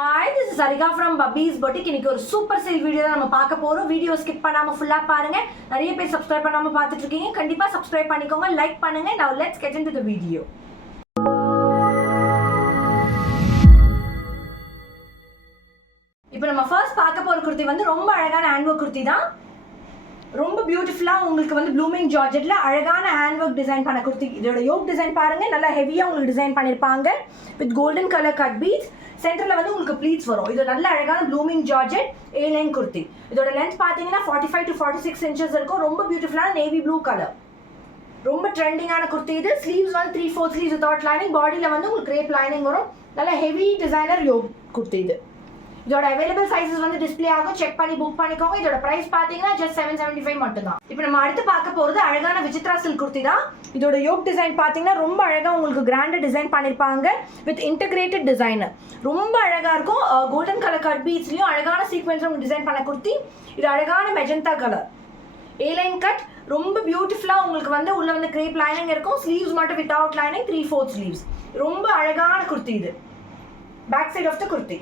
Hi, this is Sarika from Bubby's Boutique. இன்னைக்கு ஒரு super sale video தான் நம்ம பார்க்க போறோம். வீடியோ ஸ்கிப் பண்ணாம ஃபுல்லா பாருங்க. நிறைய பேர் சப்ஸ்கிரைப் பண்ணாம பார்த்துட்டு இருக்கீங்க. கண்டிப்பா சப்ஸ்கிரைப் பண்ணிக்கோங்க, லைக் பண்ணுங்க. Now let's get into the video. இப்போ நம்ம ஃபர்ஸ்ட் பார்க்க போற குர்த்தி வந்து ரொம்ப அழகான ஹேண்ட் வர்க் குர்த்தி தான். ரொம்ப பியூட்டிஃபுல்லா உங்களுக்கு வந்து ப்ளூமிங் ஜார்ஜெட்ல அழகான ஹேண்ட் வர்க் டிசைன் பண்ண குர்த்தி. இதோட யோக் டிசைன் பாருங்க, நல்லா ஹெவியா உங்களுக்கு டிசைன் பண்ணிருப்பாங்க with golden colour cut beads. சென்டர்ல வந்து உங்களுக்கு ப்ளீட்ஸ் வரும். இது நல்ல அழகான blooming georgette A line kurti. இதோட லென்த் பாத்தீங்கன்னா 45 to 46 inches இருக்கும். ரொம்ப பியூட்டிஃபுல்லான நேவி ப்ளூ கலர். ரொம்ப ட்ரெண்டிங்கான குர்த்தி இது. ஸ்லீவ்ஸ் வந்து 3/4 ஸ்லீவ்ஸ் வித்அவுட் லைனிங். பாடியில வந்து உங்களுக்கு கிரேப் லைனிங் வரும். நல்ல ஹெவி டிசைனர் யோக் குர்த்தி இது. இதோட அவைலபிள் சைஸஸ் வந்து டிஸ்ப்ளே ஆகும். செக் பண்ணி புக் பண்ணிக்கோங்க. இதோட பிரைஸ் பாத்தீங்கன்னா ஜஸ்ட் 775 மட்டும் தான். இப்போ நம்ம அடுத்து பார்க்க போறது அழகான விசித்ரா சில்க் குர்த்தி தான். இதோட யோக் டிசைன் பாத்தீங்கன்னா ரொம்ப அழகா உங்களுக்கு கிராண்டா டிசைன் பண்ணிருப்பாங்க வித் இன்டகிரேட்டட் டிசைனர். ரொம்ப அழகா இருக்கும். கோல்டன் கலர் கட் பீட்ஸ்லயும் அழகான சீக்வென்ஸ்ல உங்களுக்கு டிசைன் பண்ண குர்த்தி. இது அழகான magenta colour A line cut. ரொம்ப பியூட்டிஃபுல்லா உங்களுக்கு வந்து உள்ள வந்து கிரேப் லைனிங் இருக்கும். ஸ்லீவ்ஸ் மட்டும் வித்அவுட் லைனிங் 3/4 ஸ்லீவ்ஸ். ரொம்ப அழகான குர்த்தி இது. Back side of the kurti.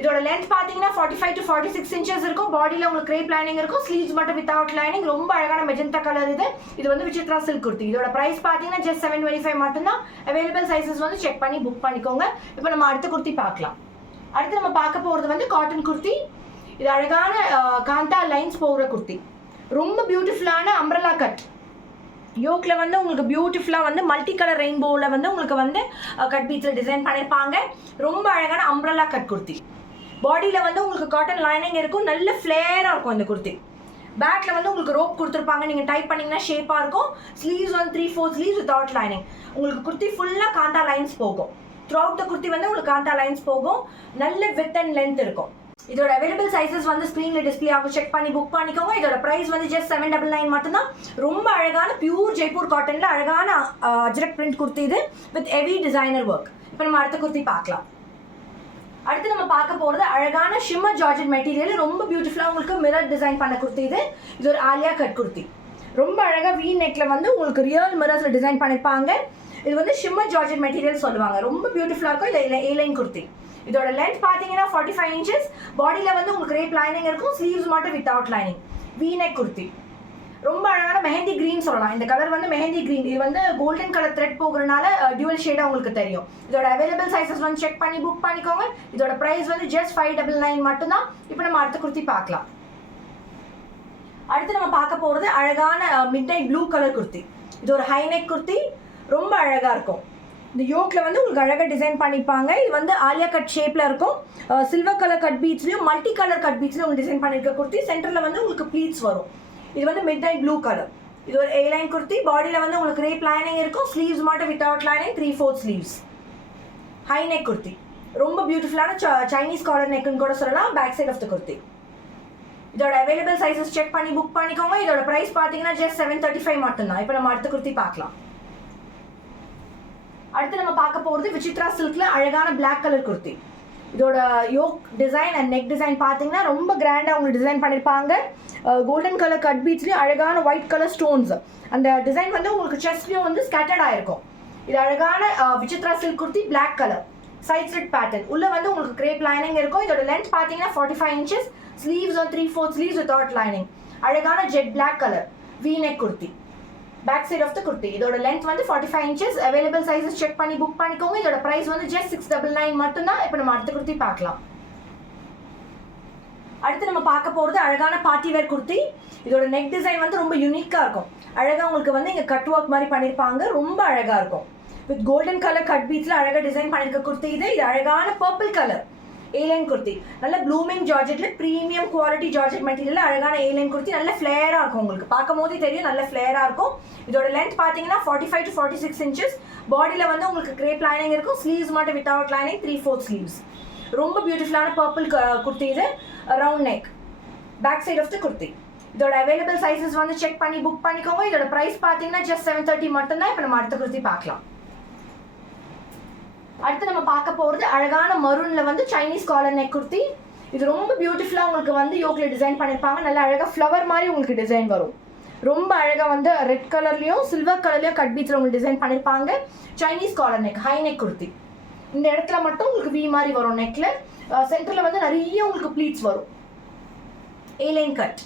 இதோட லென்த் பாத்தீங்கன்னா 45 to 46 inches இருக்கும். பாடியில உங்களுக்கு கிரேப் லைனிங் இருக்கும். ஸ்லீவ்ஸ் மட்டும் வித்அவுட் லைனிங். ரொம்ப அழகான மெஜந்தா கலர் இது. இது வந்து விசித்ரா சில்க் குர்த்தி. இதோட பிரைஸ் பாத்தீங்கன்னா ஜஸ்ட் 725 மட்டும் தான். அவைலபிள் சைஸஸ் வந்து செக் பண்ணி புக் பண்ணிக்கோங்க. இப்போ நம்ம அடுத்த குர்த்தி பார்க்கலாம். அடுத்து நம்ம பார்க்க போறது வந்து காட்டன் குர்த்தி. இது அழகான காந்தா லைன்ஸ் போகிற குர்த்தி. ரொம்ப பியூட்டிஃபுல்லான அம்ப்ரெல்லா கட். யோக்ல வந்து உங்களுக்கு பியூட்டிஃபுல்லா வந்து மல்டி கலர் ரெயின்போல வந்து உங்களுக்கு வந்து கட் பீட்ஸ்ல டிசைன் பண்ணிருப்பாங்க. ரொம்ப அழகான அம்ப்ரெல்லா கட் குர்த்தி. பாடியில வந்து உங்களுக்கு காட்டன் லைனிங் இருக்கும். நல்ல ஃபிளேரா இருக்கும் இந்த குர்த்தி. பேக்ல வந்து உங்களுக்கு ரோப் கொடுத்துருப்பாங்க. நீங்க டைப் பண்ணீங்கன்னா ஷேப்பா இருக்கும். ஸ்லீவ்ஸ் வந்து 3/4 ஸ்லீவ்ஸ் வித்அவுட் லைனிங். உங்களுக்கு குர்த்தி ஃபுல்லா காந்தா லைன்ஸ் போகும். த்ரூ அவுட் த குர்த்தி வந்து உங்களுக்கு காந்தா லைன்ஸ் போகும். நல்ல வித் அண்ட் லென்த் இருக்கும். இதோட அவைலபிள் சைஸஸ் வந்து ஸ்க்ரீன்ல டிஸ்ப்ளே ஆகும். செக் பண்ணி புக் பண்ணிக்கோங்க. இதோட பிரைஸ் வந்து ஜஸ்ட் 799 மட்டும் தான். ரொம்ப அழகான பியூர் ஜெய்ப்பூர் காட்டன்ல அழகான அஜ்ரக் பிரிண்ட் குர்த்தி இது வித் ஹெவி டிசைனர் ஒர்க். இப்போ நம்ம அடுத்த குர்த்தி பார்க்கலாம். அடுத்து நம்ம பார்க்க போறது அழகான ஷிம்மர் ஜார்ஜெட் மெட்டீரியல். ரொம்ப பியூட்டிஃபுல்லா உங்களுக்கு மிரர் டிசைன் பண்ண குர்த்தி இது. இது ஒரு ஆலியா கட் குர்த்தி. ரொம்ப அழகா வி நெக்ல வந்து உங்களுக்கு ரியல் மிரர்ஸ்ல டிசைன் பண்ணிருப்பாங்க. இது வந்து ஷிம்மர் ஜார்ஜெட் மெட்டீரியல் சொல்லுவாங்க. ரொம்ப பியூட்டிஃபுல்லா இருக்கும். இது ஏ லைன் குர்த்தி. இதோட லென்த் பாத்தீங்கன்னா 45 inches. பாடியில வந்து உங்களுக்கு கிரேப் லைனிங் இருக்கும். ஸ்லீவ்ஸ் மட்டும் without lining. We neck kurti. ரொம்ப அழகான மெஹந்தி கிரீன் சொல்லலாம். இந்த கலர் வந்து மெஹந்தி கிரீன். இது வந்து கோல்டன் கலர் த்ரெட் போகிறதுனால டியூவல் ஷேடா உங்களுக்கு தெரியும். இதோட அவைலபிள் சைஸஸ் வந்து செக் பண்ணி புக் பண்ணிக்கோங்க. இதோட பிரைஸ் வந்து ஜஸ்ட் 599 மட்டும் தான். இப்போ நம்ம அடுத்த குர்த்தி பார்க்கலாம். அடுத்து நம்ம பார்க்க போறது அழகான mid night blue colour kurti. இது ஒரு ஹை நெக் குர்த்தி. ரொம்ப அழகா இருக்கும். இந்த யோக்ல வந்து உங்களுக்கு அழகா டிசைன் பண்ணிருப்பாங்க. இது வந்து ஆலியா கட் ஷேப்ல இருக்கும். சில்வர் கலர் கட் பீட்ஸ்லயும் மல்டி கலர் கட் பீட்ஸ்லயும் உங்களுக்கு டிசைன் பண்ணிருக்க குர்த்தி. சென்டர்ல வந்து உங்களுக்கு ப்ளீட்ஸ் வரும். இது வந்து மிட் நைட் ப்ளூ கலர். இது ஒரு ஏ லைன் குர்த்தி. பாடியில வந்து உங்களுக்கு கிரேப் லைனிங் இருக்கும். ஸ்லீவ்ஸ் மட்டும் without lining 3/4 sleeves. High neck kurti. ரொம்ப பியூட்டிஃபுல்லான சைனீஸ் காலர் நெக்னு கூட சொல்லலாம். Back side of the kurti. இதோட அவைலபிள் சைஸஸ் செக் பண்ணி புக் பண்ணிக்கோங்க. இதோட பிரைஸ் பாத்தீங்கன்னா ஜஸ்ட் 735 மட்டும் தான். இப்போ நம்ம அடுத்த குர்த்தி பார்க்கலாம். அடுத்து நம்ம பார்க்க போறது விசித்ரா சில்க்ல அழகான பிளாக் கலர் குர்த்தி. இதோட yoke design and neck design பார்த்தீங்கன்னா ரொம்ப கிராண்டாக உங்களுக்கு டிசைன் பண்ணியிருப்பாங்க. கோல்டன் கலர் கட் பீட்ஸ்லேயும் அழகான ஒயிட் கலர் ஸ்டோன்ஸ். அந்த டிசைன் வந்து உங்களுக்கு செஸ்ட்லேயும் வந்து ஸ்கேட்டர்ட் ஆயிருக்கும். இது அழகான Vichitra silk kurti. Black colour side slit pattern. உள்ள வந்து உங்களுக்கு கிரேப் லைனிங் இருக்கும். இதோட லென்த் பார்த்தீங்கன்னா 45 inches. ஸ்லீவ்ஸ் வந்து 3/4 ஸ்லீவ்ஸ் வித்அவுட் லைனிங். அழகான jet black colour V neck kurti. Back side of the kurti. இதோட லென்த் வந்து 45 inches. அவைலபிள் சைஸஸ் செக் பண்ணி புக் பண்ணிக்கோங்க. இதோட பிரைஸ் வந்து ஜஸ்ட் 699 மட்டும் தான். இப்போ நம்ம அடுத்த குர்த்தி பார்க்கலாம். அடுத்து நம்ம பார்க்க போறது அழகான பார்ட்டி வேர் குர்த்தி. இதோட நெக் டிசைன் வந்து ரொம்ப யூனிக்கா இருக்கும். அழகா உங்களுக்கு வந்து இங்க கட் ஒர்க் மாதிரி பண்ணிருப்பாங்க. ரொம்ப அழகா இருக்கும். வித் கோல்டன் கலர் கட் பீட்ஸ்ல அழகா டிசைன் பண்ணிருக்க குர்த்தி இது. இது அழகான purple colour A line kurti. நல்ல ப்ளூமிங் ஜார்ஜெட்ல பிரீமியம் குவாலிட்டி ஜார்ஜெட் மெட்டீரியல் அழகான ஏ லைன் குர்த்தி. நல்ல ஃபிளேரா இருக்கும். உங்களுக்கு பார்க்கும் போதே தெரியும் நல்ல ஃபிளேரா இருக்கும். இதோட லென்த் பாத்தீங்கன்னா 45 to 46 inches. பாடியில வந்து உங்களுக்கு கிரேப் லைனிங் இருக்கும். ஸ்லீவ்ஸ் மட்டும் வித்அவுட் லைனிங் 3/4 ஸ்லீவ்ஸ். ரொம்ப பியூட்டிஃபுல்லான பர்பிள் குர்த்தி இது. Round neck. Back side of the kurti. இதோட அவைலபிள் சைஸஸ் வந்து செக் பண்ணி புக் பண்ணிக்கோங்க. இதோட பிரைஸ் பாத்தீங்கன்னா ஜஸ்ட் 730 மட்டும் தான். இப்போ நம்ம அடுத்த குர்த்தி பார்க்கலாம். அடுத்து நம்ம பார்க்க போறது அழகான மரூன்ல வந்து சைனீஸ் காலர் நெக் குர்த்தி. இது ரொம்ப பியூட்டிஃபுல்லா உங்களுக்கு வந்து யோக்ல டிசைன் பண்ணிருப்பாங்க. நல்ல அழகா ஃப்ளவர் மாதிரி உங்களுக்கு டிசைன் வரும். ரொம்ப அழகா வந்து ரெட் கலர்லயும் சில்வர் கலர்லயும் கட் பீட்ஸ்ல உங்களுக்கு டிசைன் பண்ணிருப்பாங்க. Chinese collar neck high neck kurti. இந்த இடத்துல மட்டும் உங்களுக்கு வி மாதிரி வரும் நெக்ல. சென்டரில் வந்து நிறைய உங்களுக்கு ப்ளீட்ஸ் வரும். A-line cut.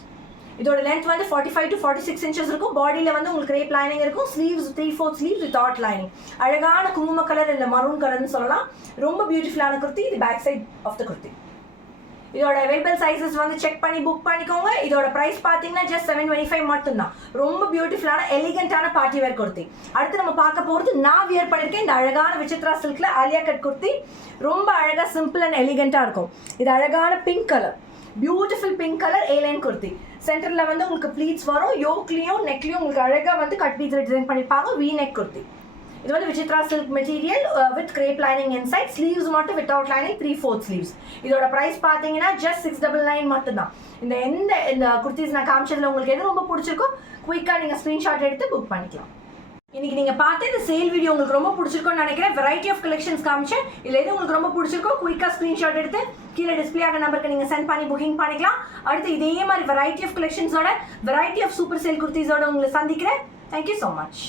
இதோட லென்த் வந்து 45 to 46 inches இருக்கும். பாடியில் வந்து உங்களுக்கு ரேப் லைனிங் இருக்கும். Sleeves 3/4 sleeves without lining. அழகான குங்கும கலர் இல்லை மரூன் கலர்னு சொல்லலாம். ரொம்ப பியூட்டிஃபுல்லான குர்த்தி. இது back side of the kurti. இதோட அவைலபிள் சைஸஸ் வந்து செக் பண்ணி புக் பண்ணிக்கோங்க. இதோட ப்ரைஸ் பார்த்தீங்கன்னா ஜஸ்ட் 725 மட்டும்தான். ரொம்ப பியூட்டிஃபுல்லான எலிகென்ட்டான பார்ட்டி வேர் குர்த்தி. அடுத்து நம்ம பார்க்க போகிறது நான் வியர் பண்ணியிருக்கேன் இந்த அழகான விசித்ரா சில்கில் ஆலியா கட் குர்த்தி. ரொம்ப அழகாக சிம்பிள் அண்ட் எலிகென்ட்டாக இருக்கும். இது அழகான pink colour, beautiful pink colour A-line kurti. சென்டரில் வந்து உங்களுக்கு ப்ளீட்ஸ் வரும். யோக்லேயும் நெக்லேயும் உங்களுக்கு அழகாக வந்து கட் பீட்ஸில் டிசைன் பண்ணியிருப்பாங்க. V-neck குர்த்தி. இது வந்து Vichitra silk material with crepe lining inside. Sleeves மட்டும் வித்வுட் லைனிங் 3/4 ஸ்லீவ்ஸ். இதோட ப்ரைஸ் பார்த்தீங்கன்னா ஜஸ்ட் 699 மட்டும்தான். இந்த குர்த்திஸ் நான் காமிச்சதில் உங்களுக்கு எது ரொம்ப பிடிச்சிருக்கோ குயிக்காக நீங்கள் ஸ்க்ரீன்ஷாட் எடுத்து புக் பண்ணிக்கலாம். இன்னைக்கு நீங்கள் பார்த்து இந்த சேல் வீடியோ உங்களுக்கு ரொம்ப பிடிச்சிருக்கோன்னு நினைக்கிறேன். வெரைட்டி ஆஃப் கலெக்ஷன்ஸ் காமிச்சேன். இல்லை எது உங்களுக்கு ரொம்ப பிடிச்சிருக்கோ குயிக்காக ஸ்க்ரீன்ஷாட் எடுத்து கீழே டிஸ்பிளே ஆக நம்பருக்கு நீங்கள் சென்ட் பண்ணி புக்கிங் பண்ணிக்கலாம். அடுத்து இதே மாதிரி வெரைட்டி ஆஃப் கலெக்ஷன்ஸோட வெரைட்டி ஆஃப் சூப்பர் சேல் குர்த்திஸோட உங்களை சந்திக்கிறேன். Thank you so much.